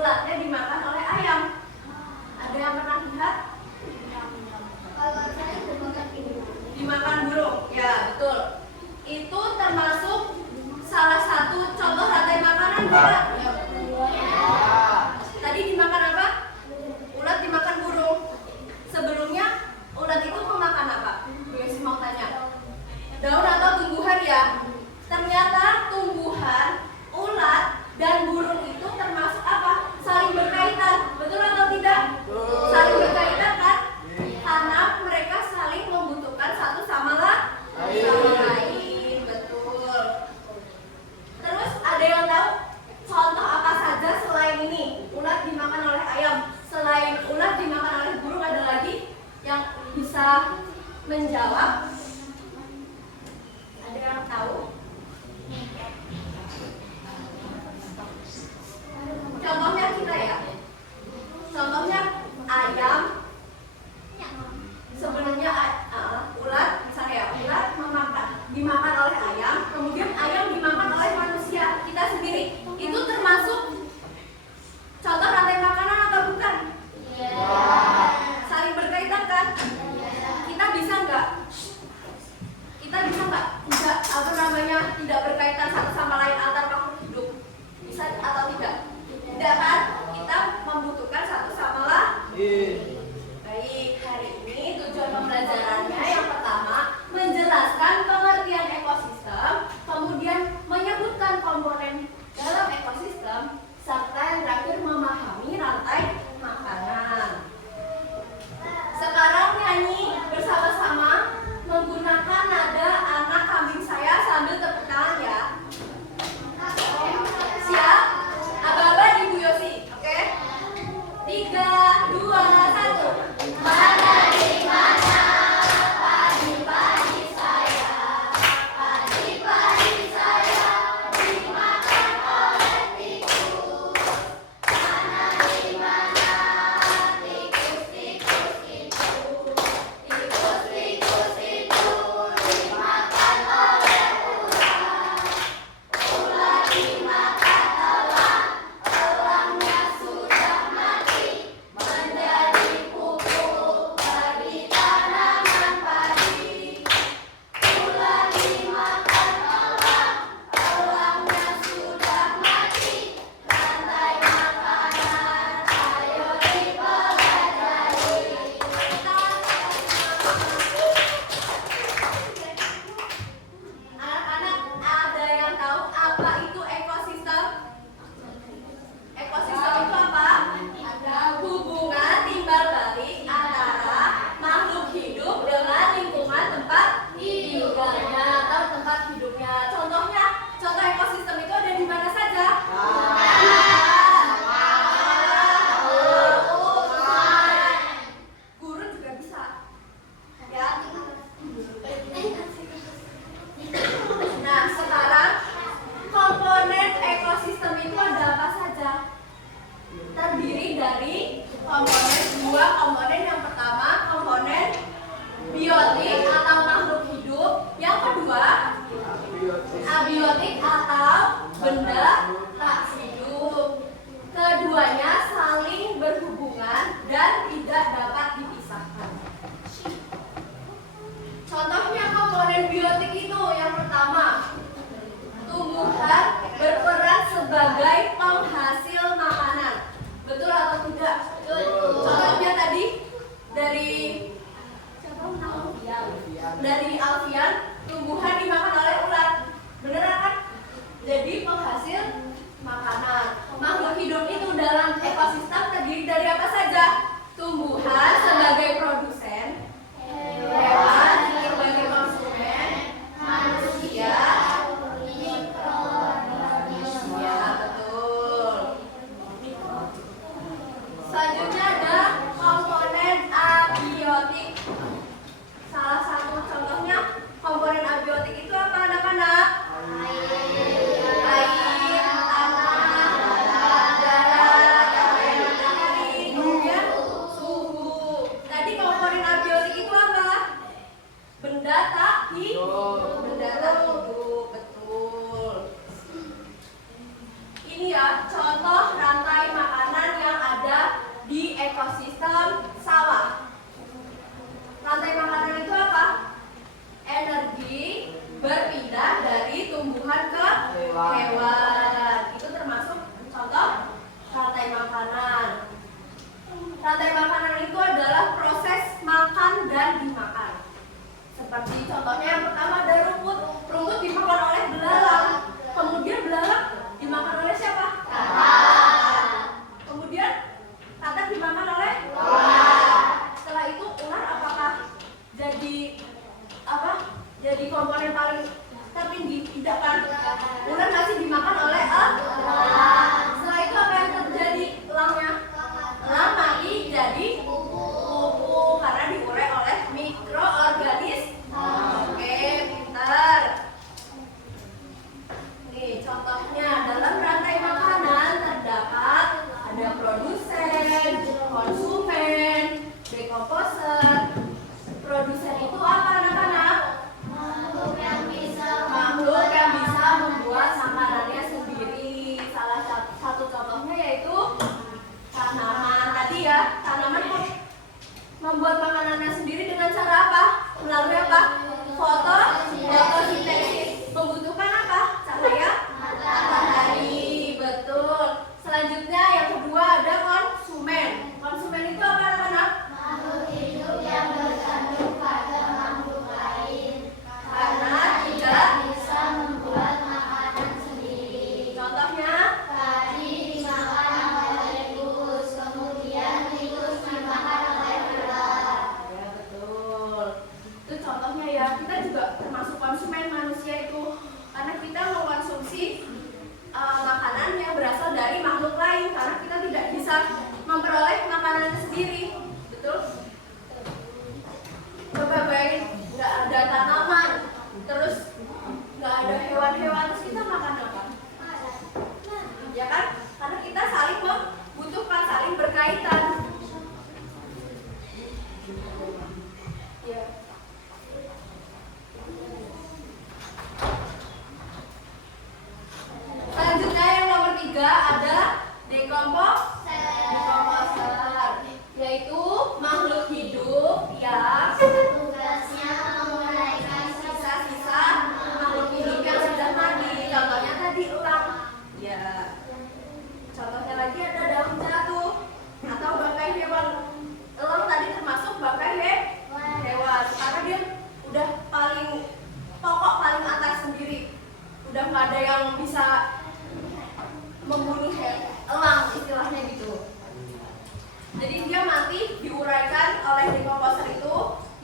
ulatnya dimakan oleh ayam. Ada yang pernah lihat? Kalau saya dimakan burung. Dimakan burung, ya betul. Itu termasuk salah satu contoh rantai makanan, bukan? Tadi dimakan apa? Ulat dimakan burung. Sebelumnya ulat itu memakan apa? Bu Yesi mau tanya. Daun atau tumbuhan ya? Ternyata tumbuhan, ulat, dan burung itu termasuk apa? Saling berkaitan. Betul atau tidak? Saling berkaitan kan? Karena mereka saling membutuhkan satu sama lain. Betul. Terus ada yang tahu contoh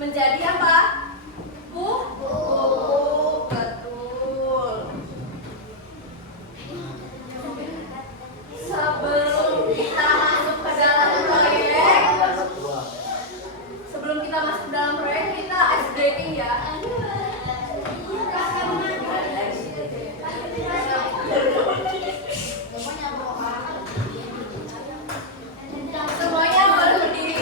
menjadi apa? Betul. Sebelum kita masuk ke dalam proyek, kita ice breaking ya. Semuanya boleh berdiri.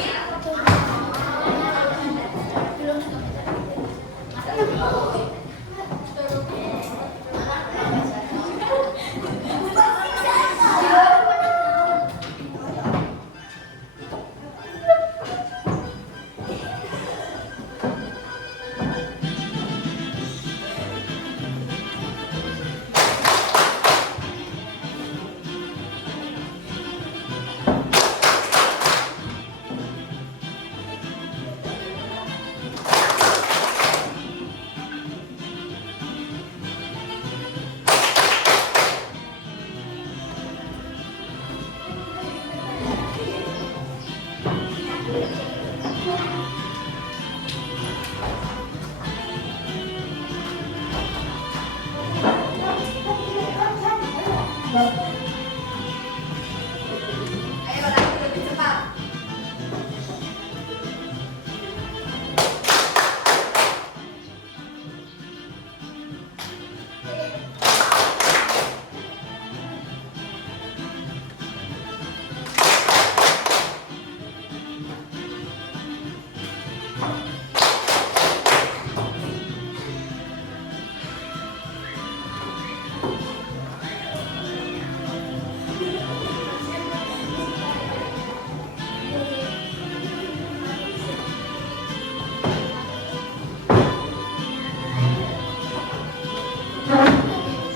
Ayo lagi lebih cepat.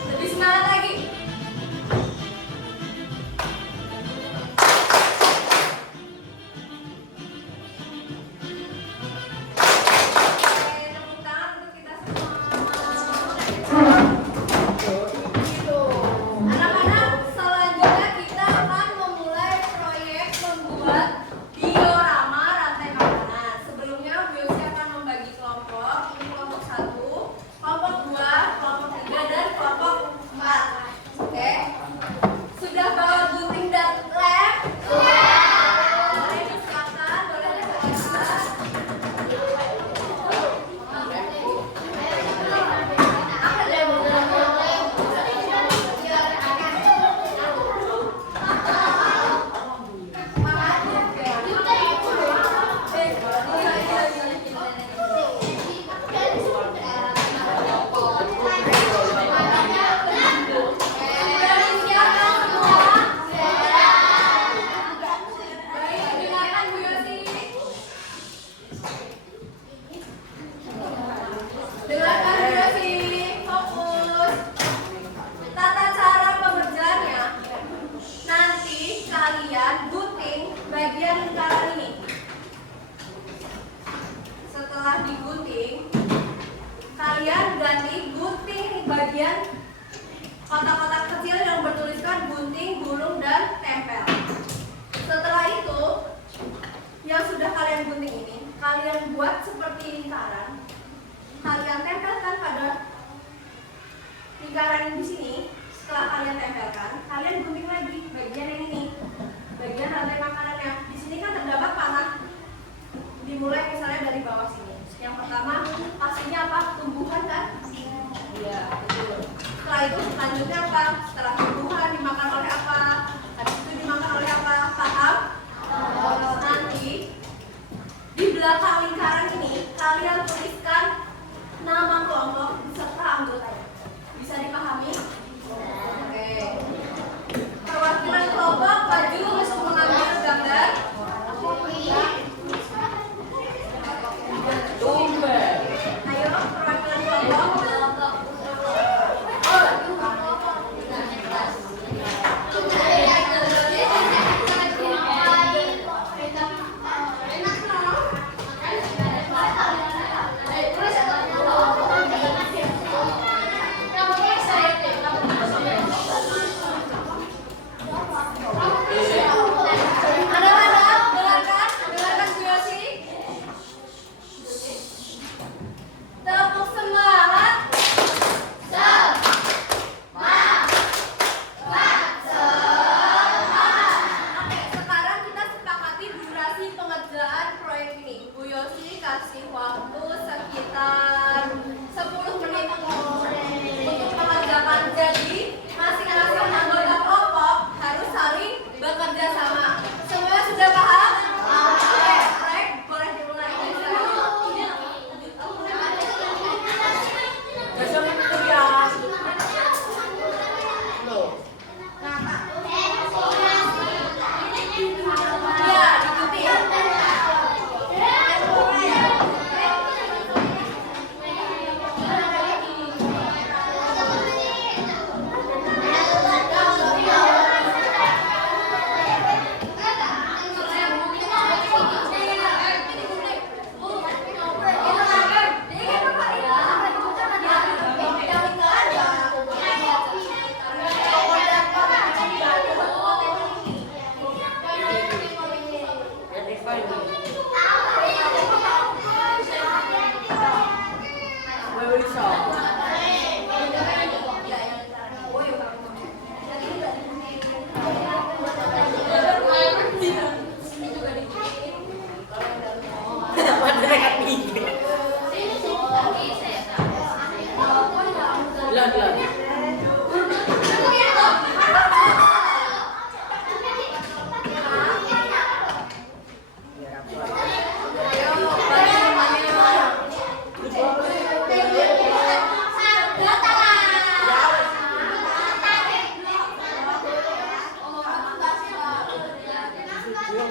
Lebih semangat lagi. Oke, tepuk tangan untuk kita semua. Anak-anak, selanjutnya kita akan memulai proyek membuat diorama rantai makanan. Sebelumnya Bu Yosi akan membagi kelompok. Ini kelompok 1, kelompok 2, kelompok 3, dan kelompok 4. Oke? Sudah bawa gunting dan lem? Boleh disiapkan, boleh disiapkan. Dengarkan Bu Yosi, fokus. Tata cara pengerjaannya, nanti kalian gunting bagian lingkaran ini. Setelah digunting, kalian ganti gunting bagian kotak-kotak kecil yang bertuliskan gunting, gulung, dan tempel. Setelah itu, yang sudah kalian gunting ini, kalian buat seperti lingkaran. Kalian tempelkan pada lingkaran di sini. Setelah kalian tempelkan, kalian gunting lagi bagian yang ini, bagian rantai makanannya. Di sini kan terdapat panah. Dimulai misalnya dari bawah sini. Yang pertama pastinya apa? Tumbuhan kan? Iya, betul. Setelah itu selanjutnya apa? Setelah tumbuhan dimakan oleh apa? Habis itu dimakan oleh apa? Paham? Nanti di belakang lingkaran ini kalian tuliskan nama kelompok beserta anggotanya. Bisa dipahami? Oke. Perwakilan kelompok maju untuk mengambil gambar. Ayo perwakilan kelompok. Guntingnya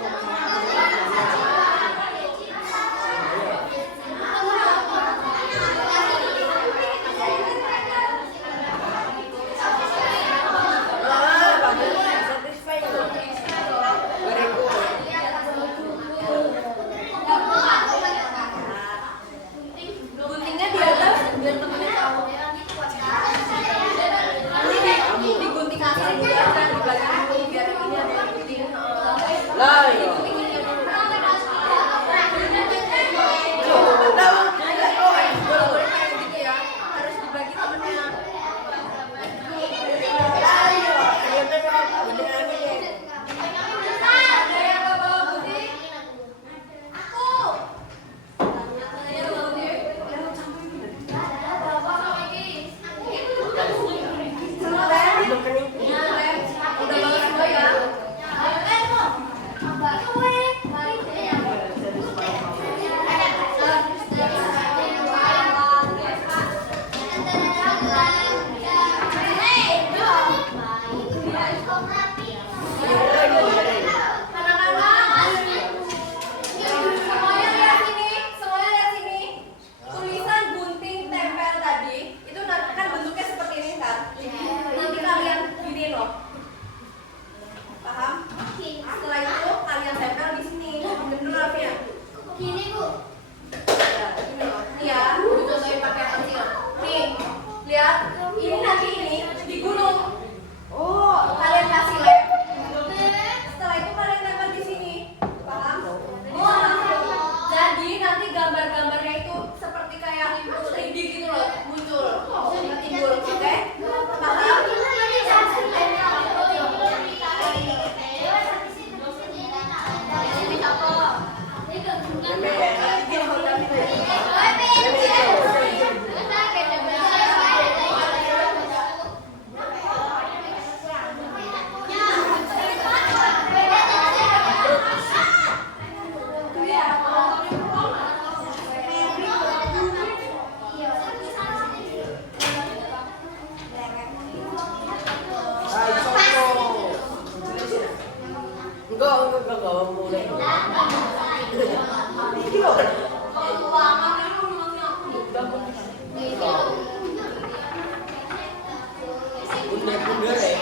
di atas biar temennya tahu. Ini digunting atas biar dan dibagi dulu biar ini ada yang gunting. Lah, iya. Boleh kayak gitu ya. Harus dibagi temennya. Ada yang nggak bawa gunting? Aku. Ada yang bawa gunting? Semua Lem? Lem, udah bawa semua ya? Semuanya lihat sini. Tulisan gunting tempel tadi itu nanti kan bentuknya seperti ini kan. Nanti kalian giniin loh. Paham? Setelah itu kalian tempel di sini. Bener Rafia? Gini Bu. Ya, gini loh. Nih ya, dicontohin pakai pensil. Nih, lihat. Ini nanti ini digulung. Kalian kasih lem. Setelah itu kalian tempel di sini. Paham? Jadi nanti gambar-gambarnya itu seperti kayak 3D gitu loh, muncul, timbul, oke? Paham? Enggak, boleh. Bener-bener ya.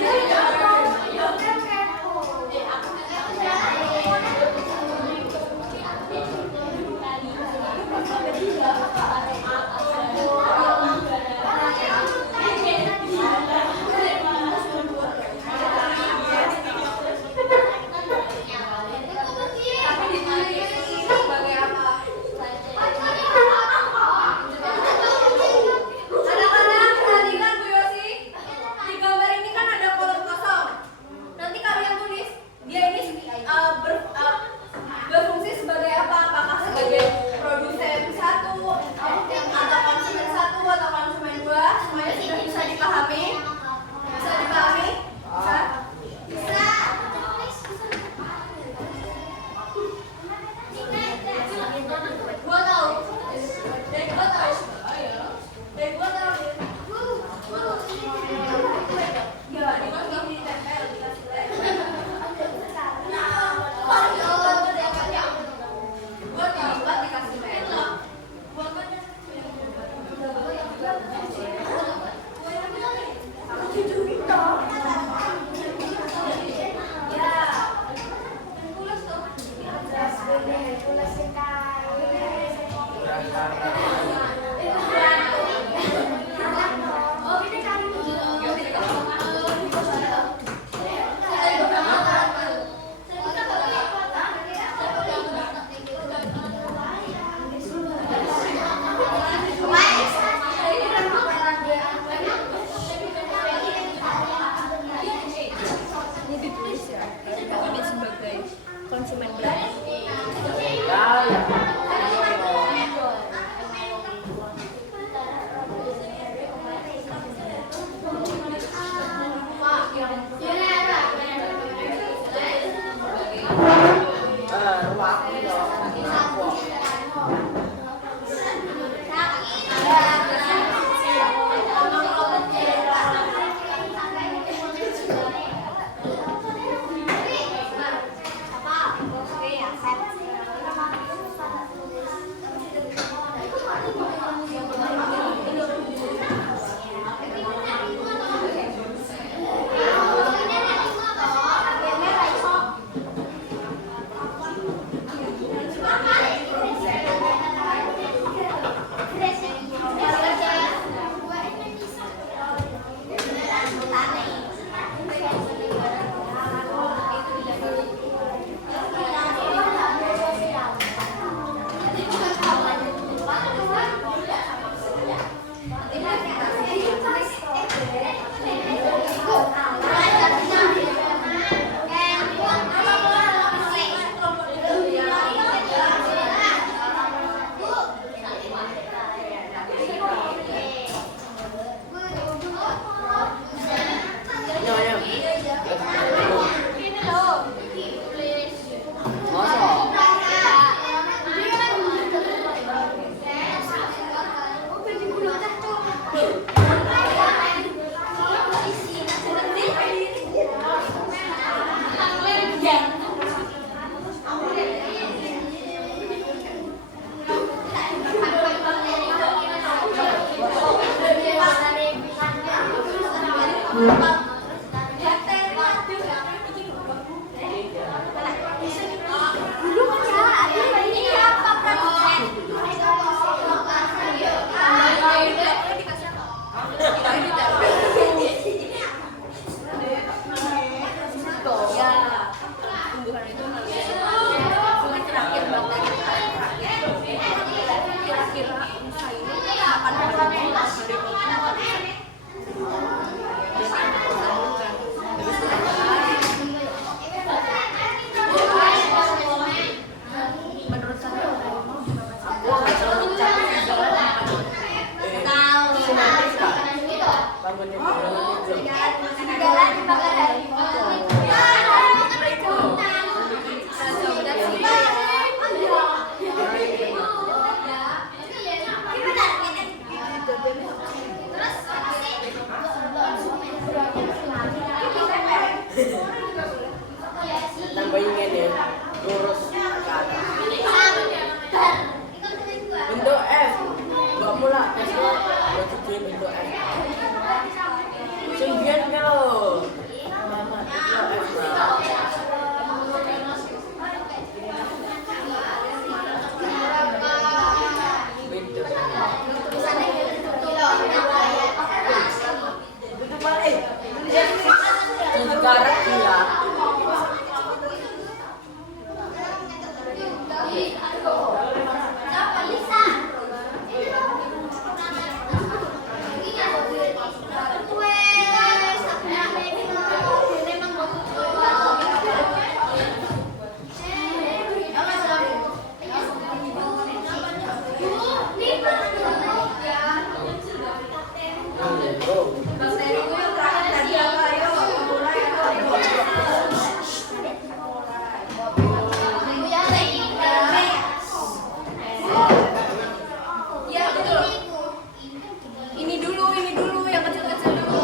Ya, Tambahin ini lurus ke atas. Bentuk F. Enggak mula tesnya jadi bentuk F. Singgian kalau mama itu F. Itu balik. Sekarang dia Bakteri itu yang terakhir tadi apa? Ayo, mulai. Iya betul. Ini dulu yang kecil-kecil dulu.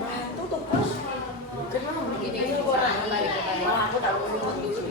batu tuh bos. Kenapa begini orang menarik ke tarik? Malah aku tak mau ngomong gitu.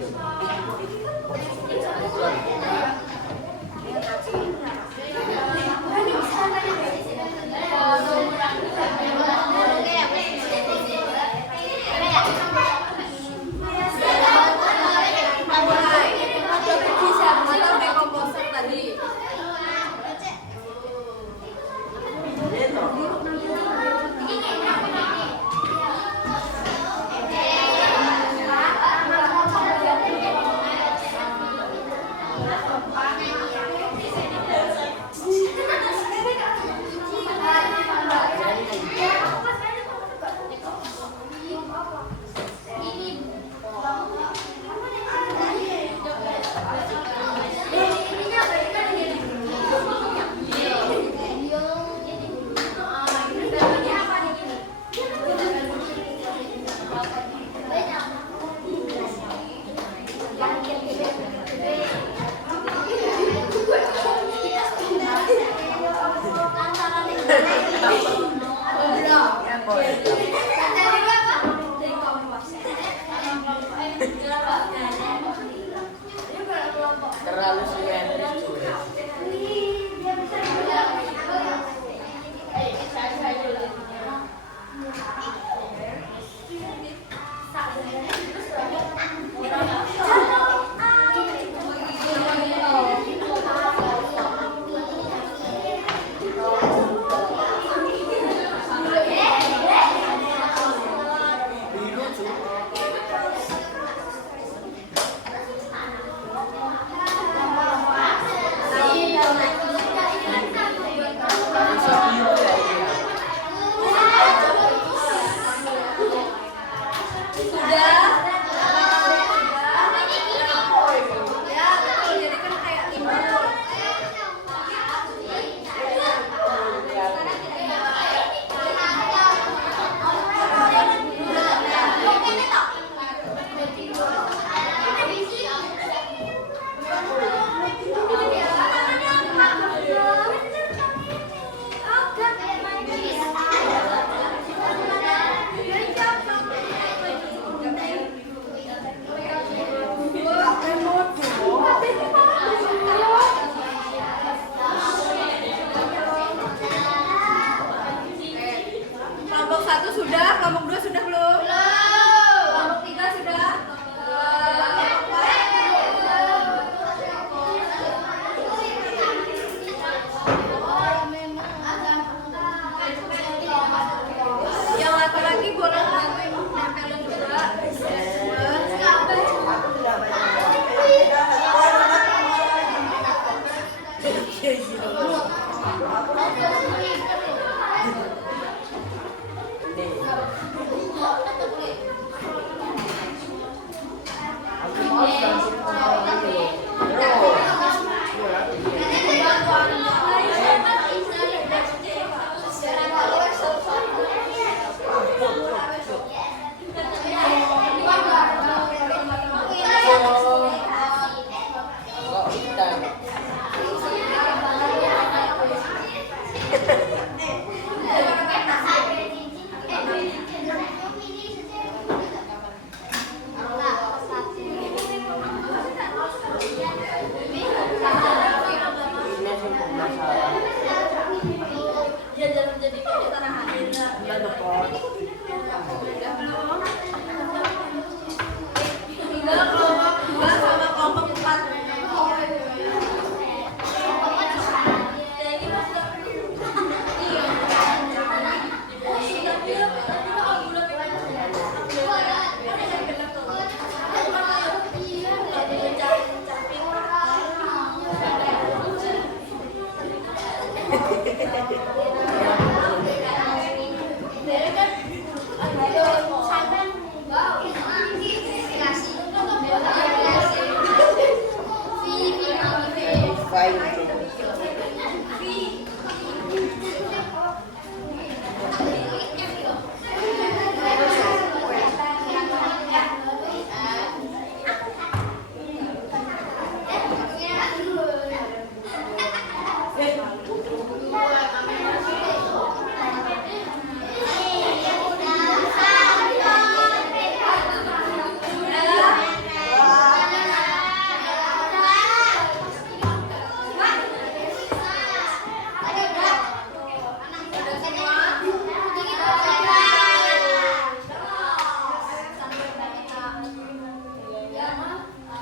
Iya, iya. Nih. Aku mau langsung ngomong dulu. Tinggal kelompok 2 sama kelompok 4.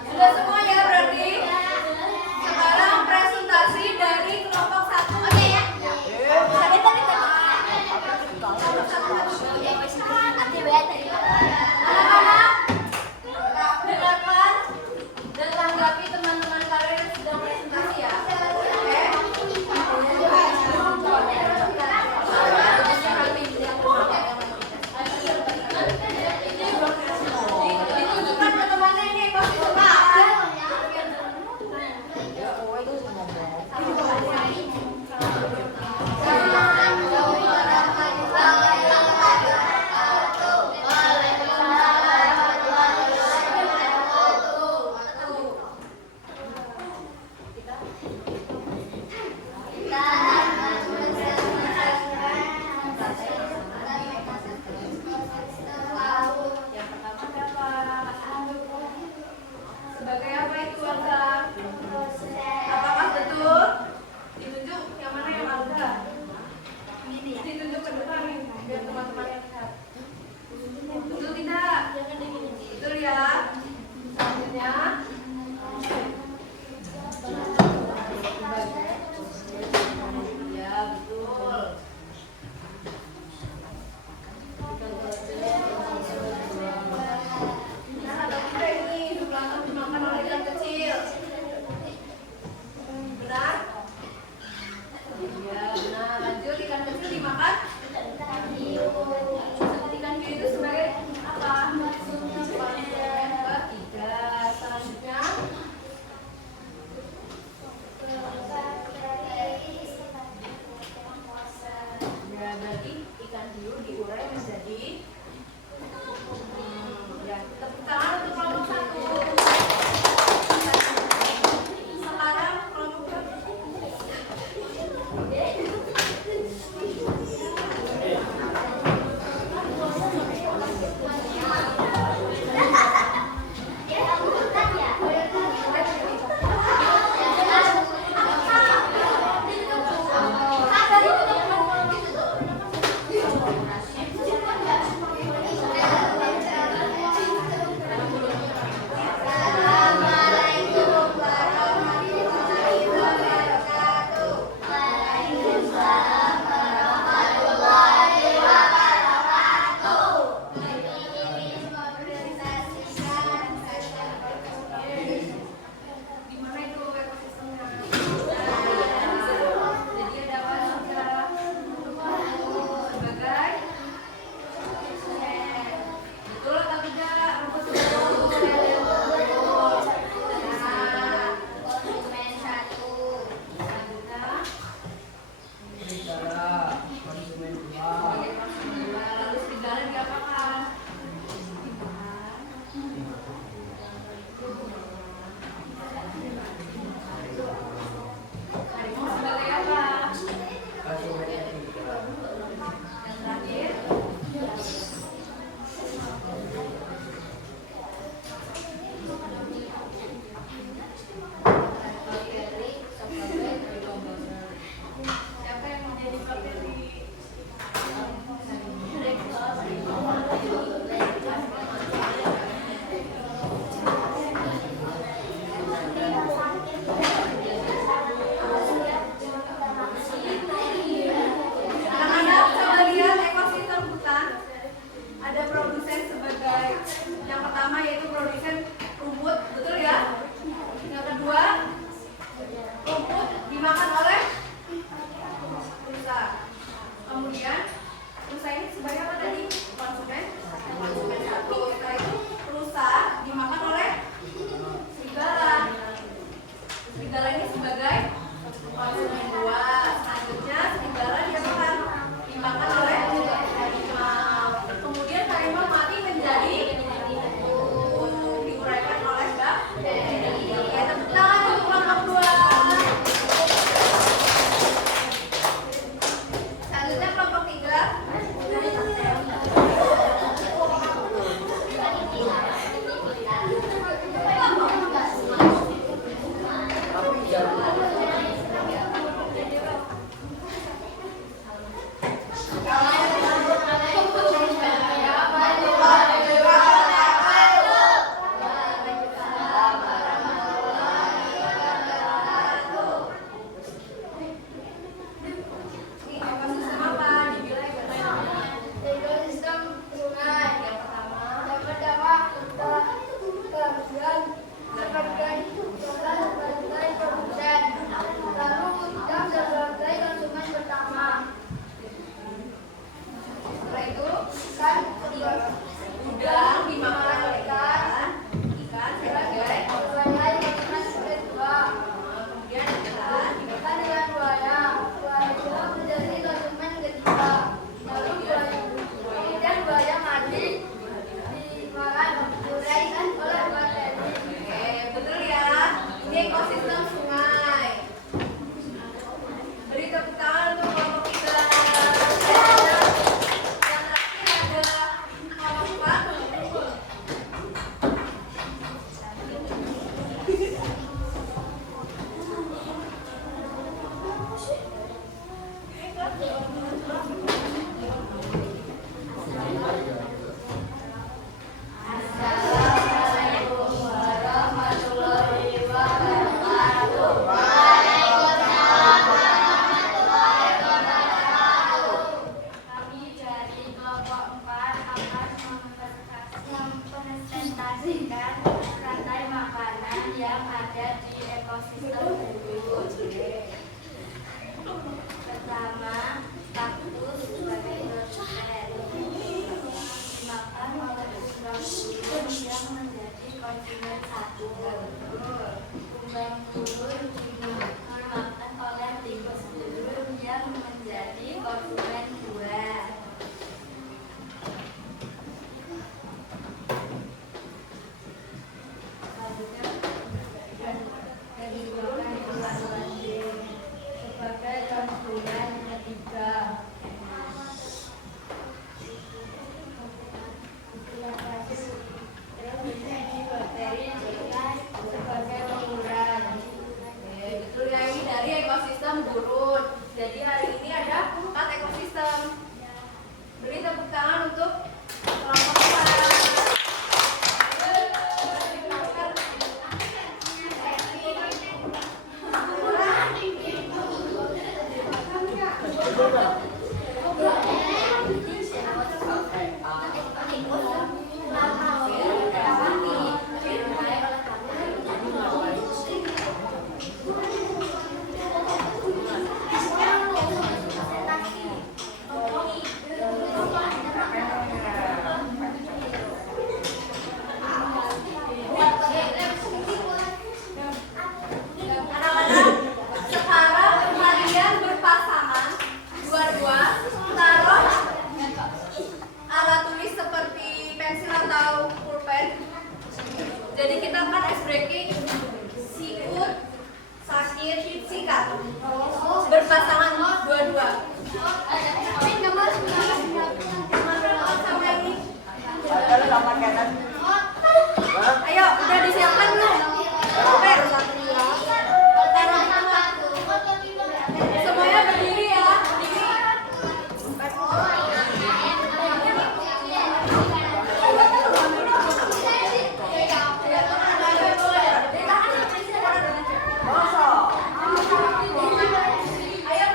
Sudah semua ya berarti? Sekarang presentasi dari kelompok 1. Oke ya? Anak-anak, dengarkan dan tanggapi teman-teman kalian yang sedang presentasi ya. Oke? Ditunjukkan ke temannya ini pasti suka. Yang pertama siapa? Sebagai apa itu Alda? Apakah betul? Ditunjuk yang mana yang Alda? Ditunjuk ke depan nih, biar teman-teman yang lihat. Betul tidak? Betul ya? Selanjutnya. Ya betul. Nah, ada kuda ini sebelahnya dimakan oleh ikan kecil. Benar? Iya, benar. Lanjut, ikan kecil dimakan. Ikan hiu itu sebagai apa? Ketiga. Selanjutnya. Ya, berarti ikan hiu diurai menjadi ya, tepuk tangan untuk kelompok 1. Sekarang kelompok 2. Kami dari kelompok 4 akan mempresentasikan rantai makanan yang ada di ekosistem bulu. Pertama, kaktus sebagai protein dimakan oleh ukuran burung yang menjadi konsumen satu. Kumbang burung dimakan oleh tikus burung yang menjadi konsumen dua. Selanjutnya, dan dimakan ulat-ulat sebagai konsumen ketiga. Menjadi bakteri sebagai ukuran. Betul ya, ini dari ekosistem gurun. Jadi hari ini ada 4 ekosistem. Beri tepuk tangan untuk kelompok 4. Anak-anak, sekarang kalian berpasangan dua-dua, taruh alat tulis seperti pensil atau pulpen. Jadi kita akan ice breaking, sikut, sakit, sikat. Berpasangan dua-dua. Sama ini. Ayo, udah disiapkan belum? Per, taruh di tengah. Semuanya berdiri ya. Ayo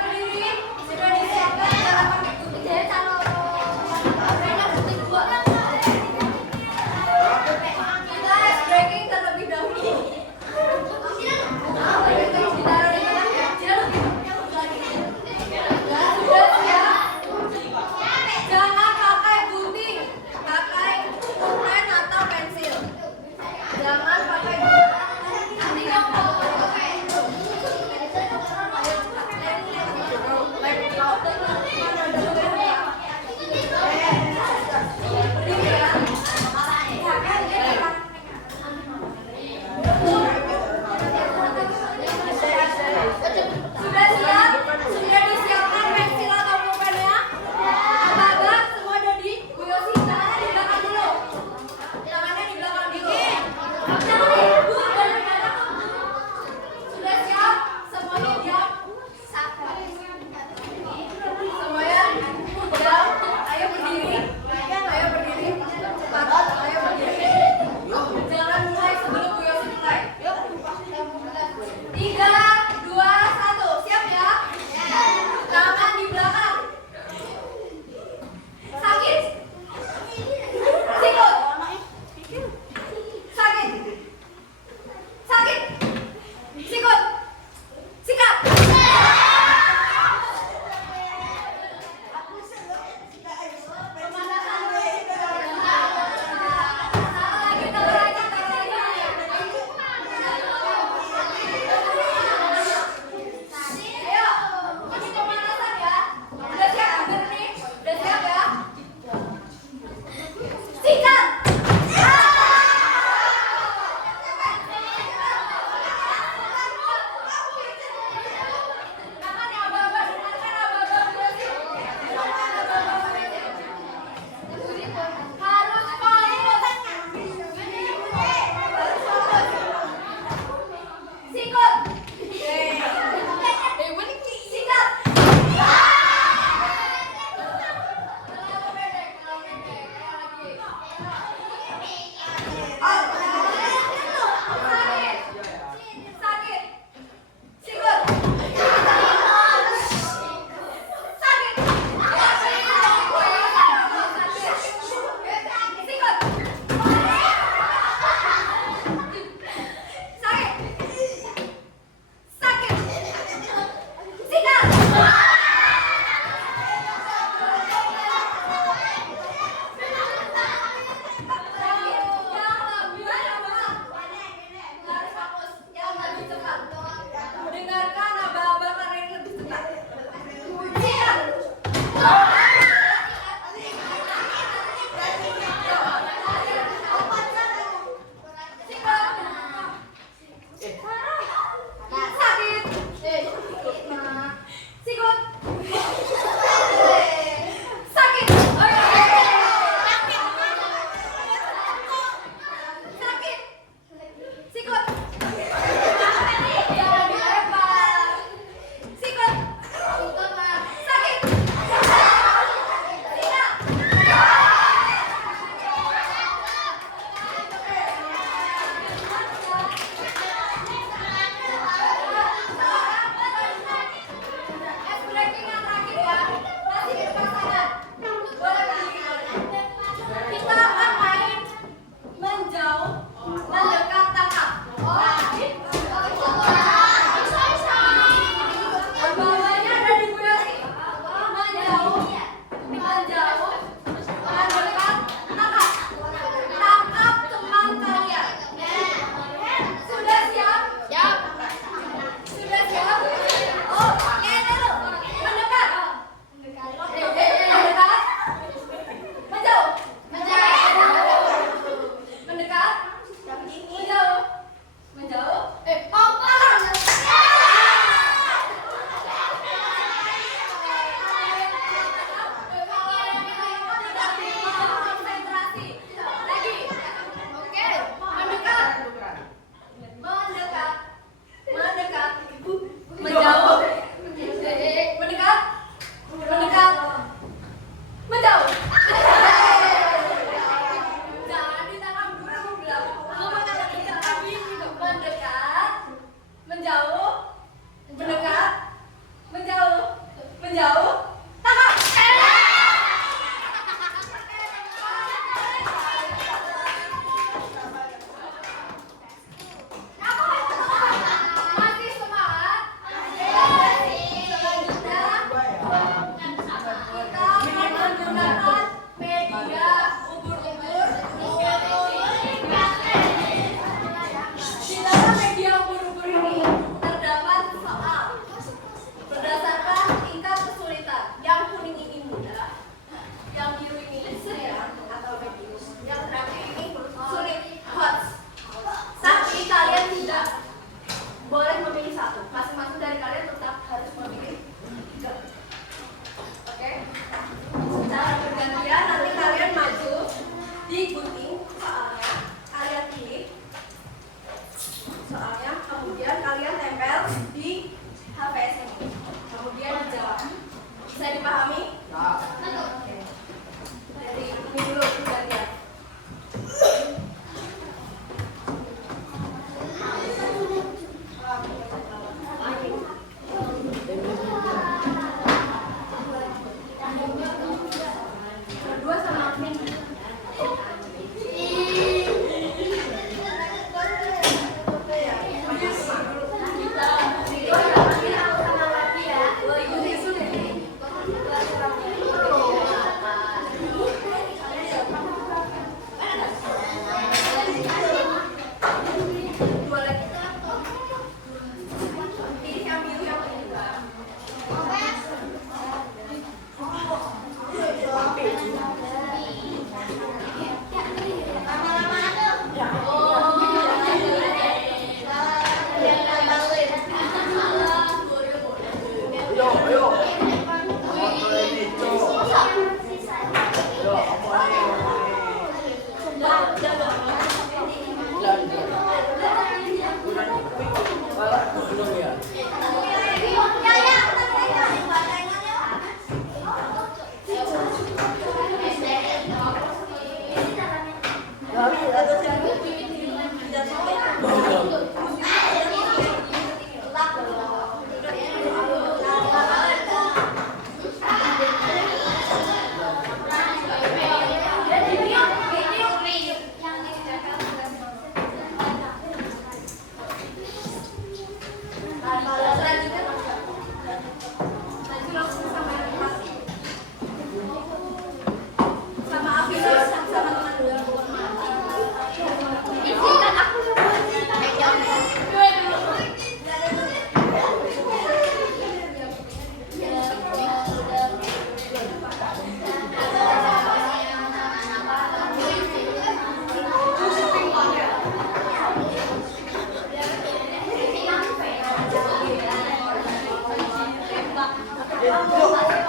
Selanjutnya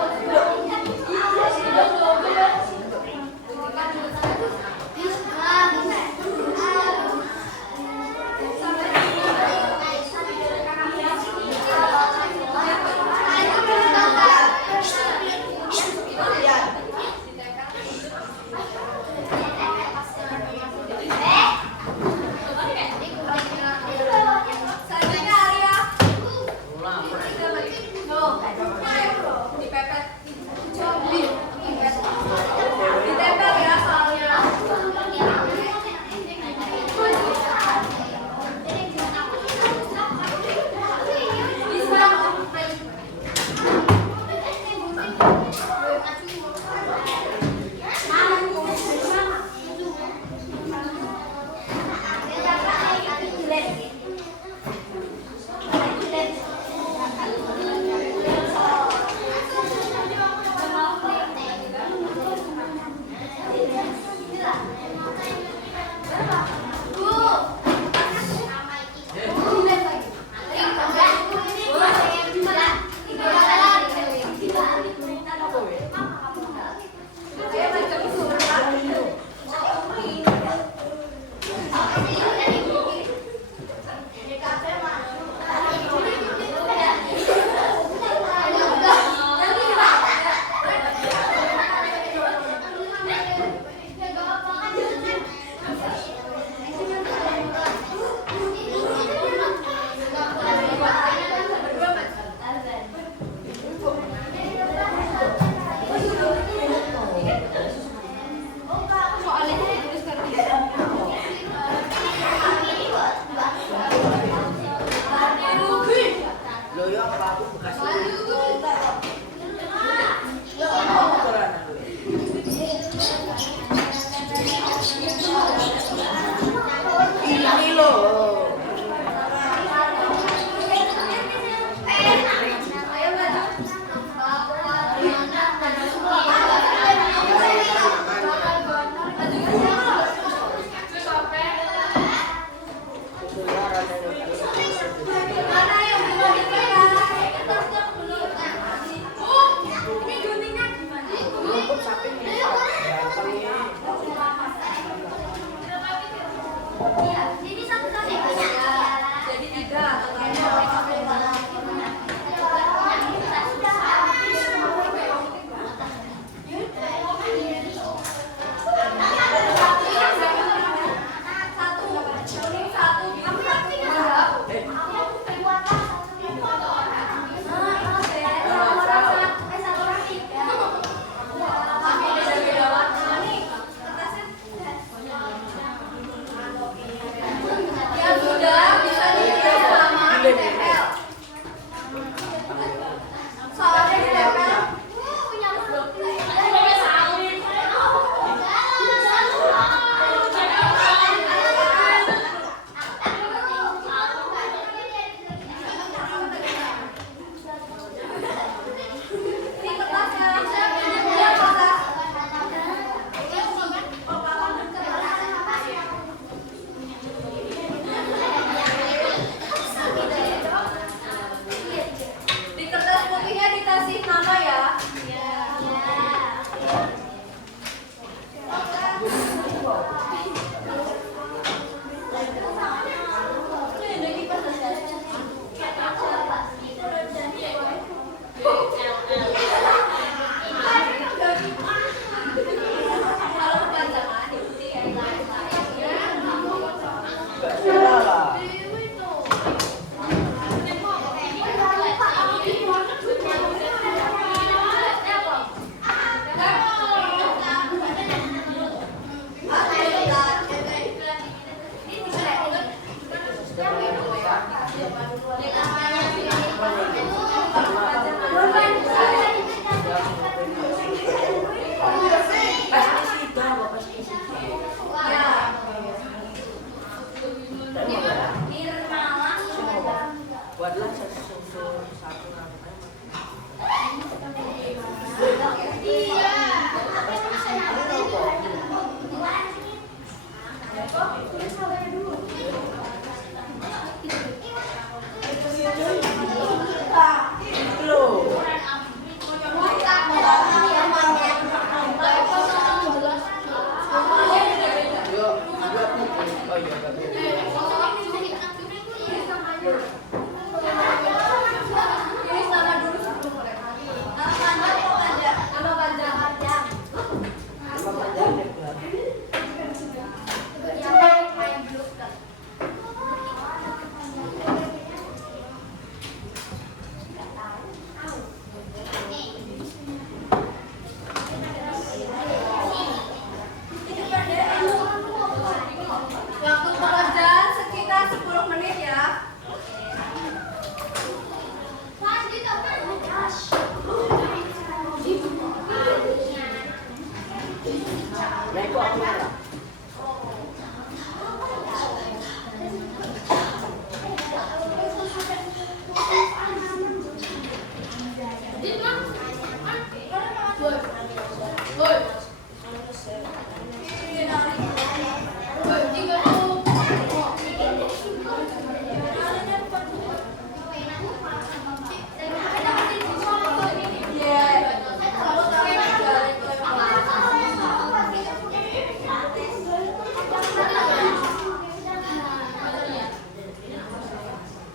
Arya. Tuh,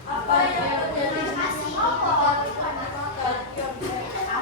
Apa yang terjadi?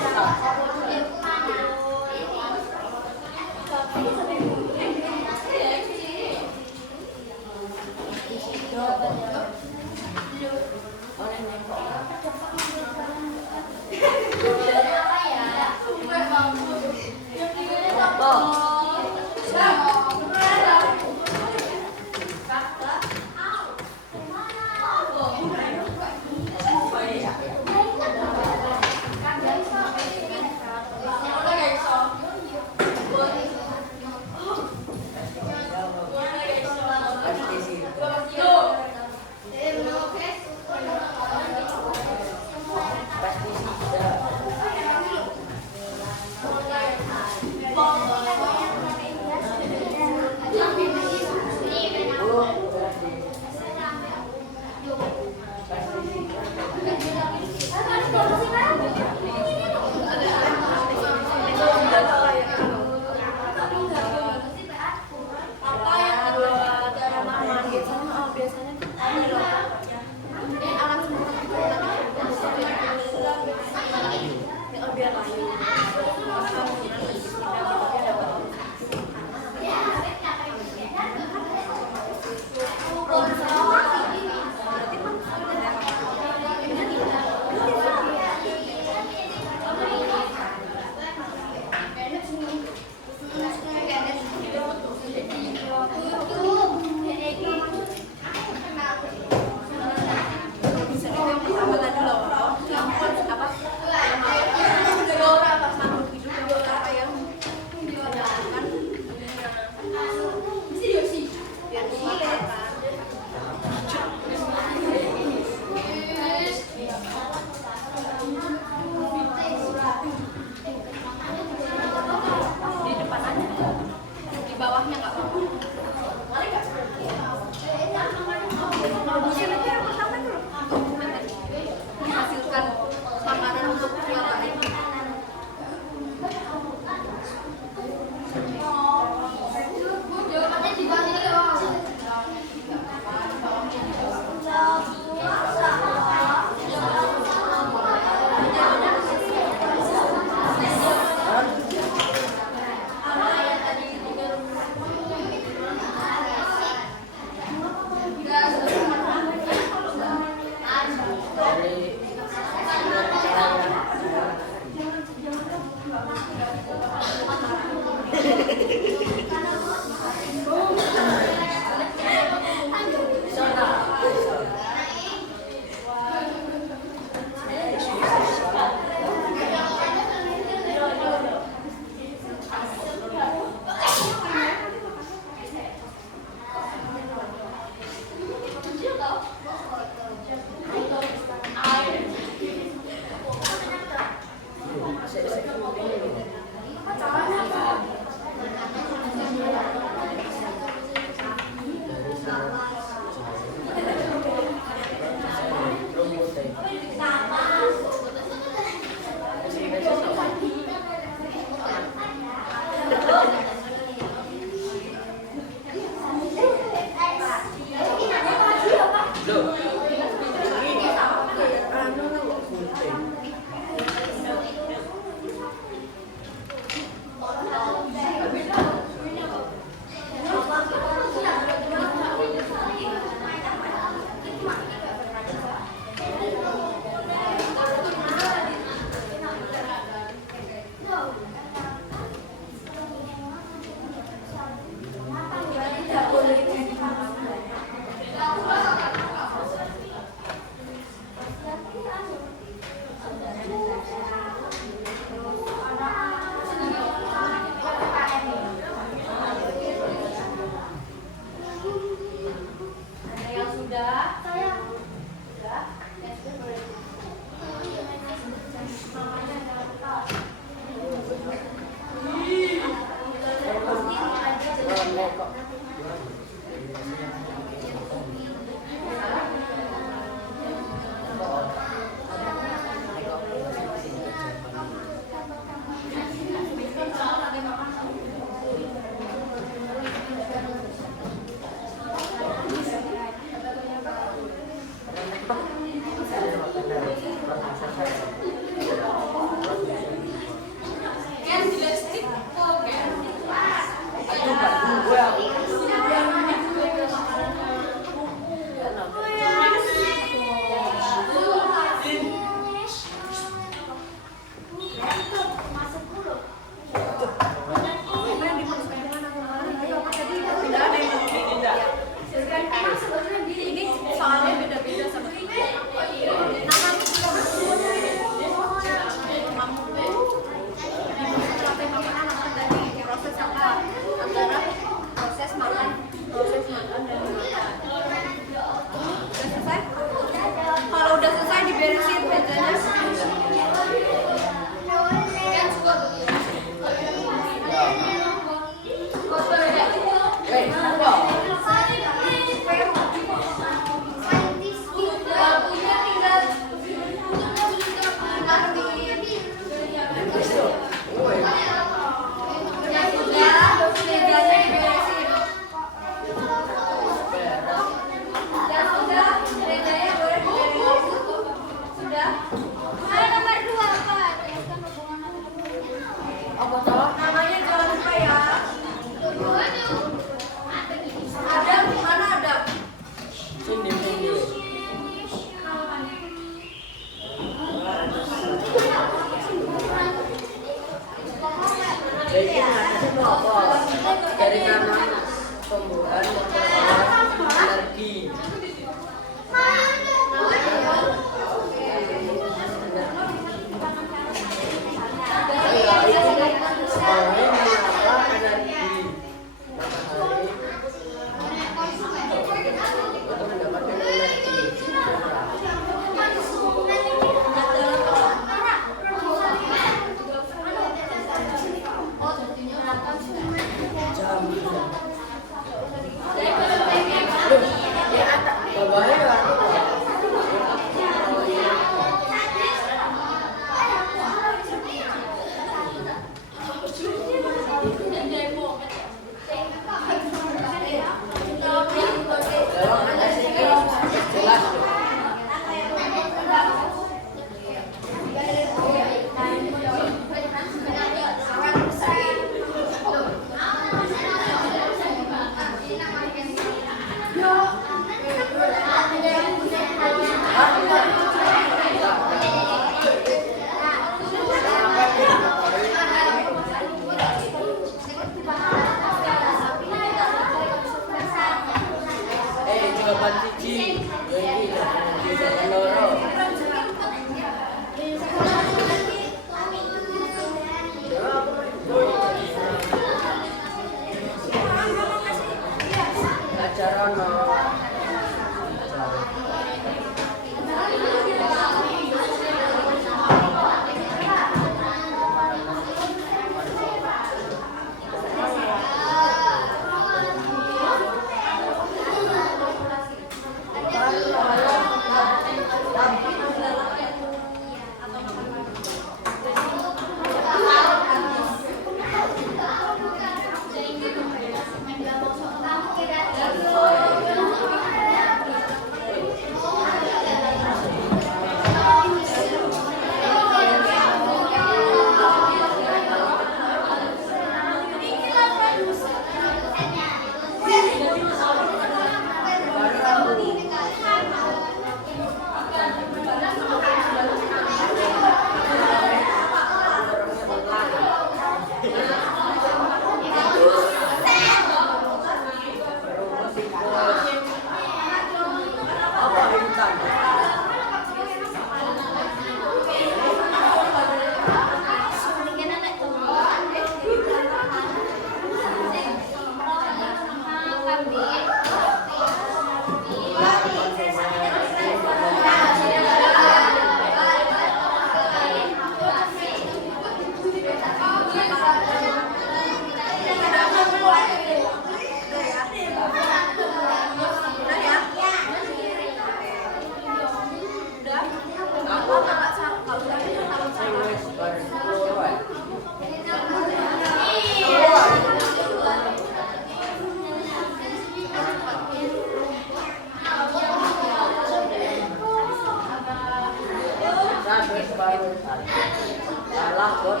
Salah buat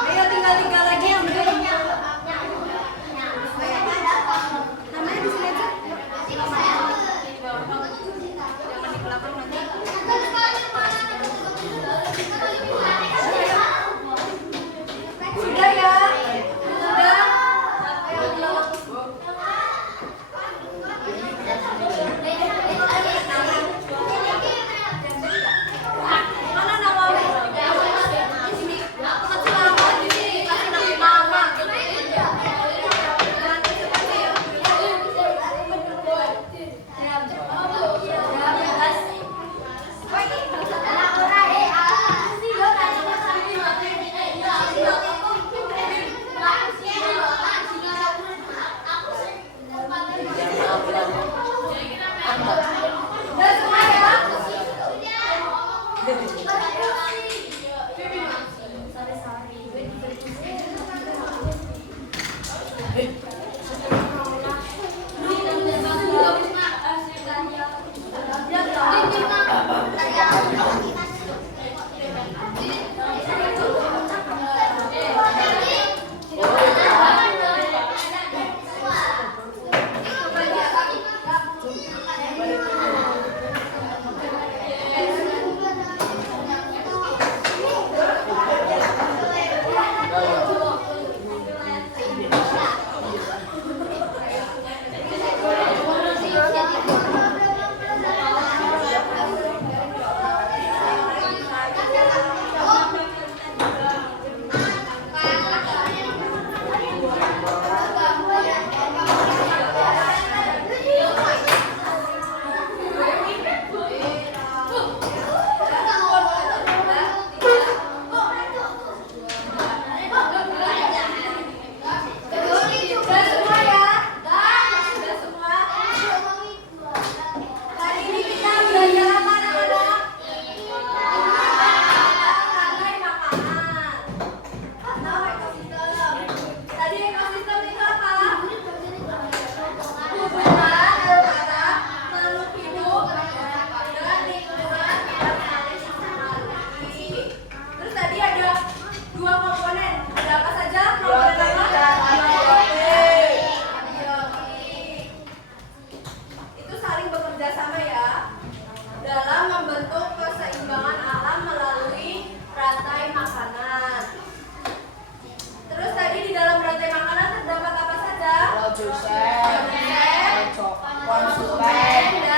Ayo tinggal lagi yang belum. Namanya di sini aja. Jangan di belakang nanti. Sudah ya? Sudah? Ayo dialog. Mana nama? Di sini. Kecil amat di sini. Kasih nama mama. Jangan kecil aja ya. Udah semua ya? Udah semua ya? Udah semua? Hari ini kita belajar apa anak-anak? Rantai makanan atau ekosistem. Tadi ekosistem itu apa? Hubungan antara makhluk hidup dan lingkungan yang saling mempengaruhi. Terus tadi ada dua komponen. Ada apa saja? Komponen apa? Itu saling bekerja sama ya dalam membentuk keseimbangan alam melalui rantai makanan. Terus tadi di dalam rantai makanan terdapat apa saja? produsen, konsumen,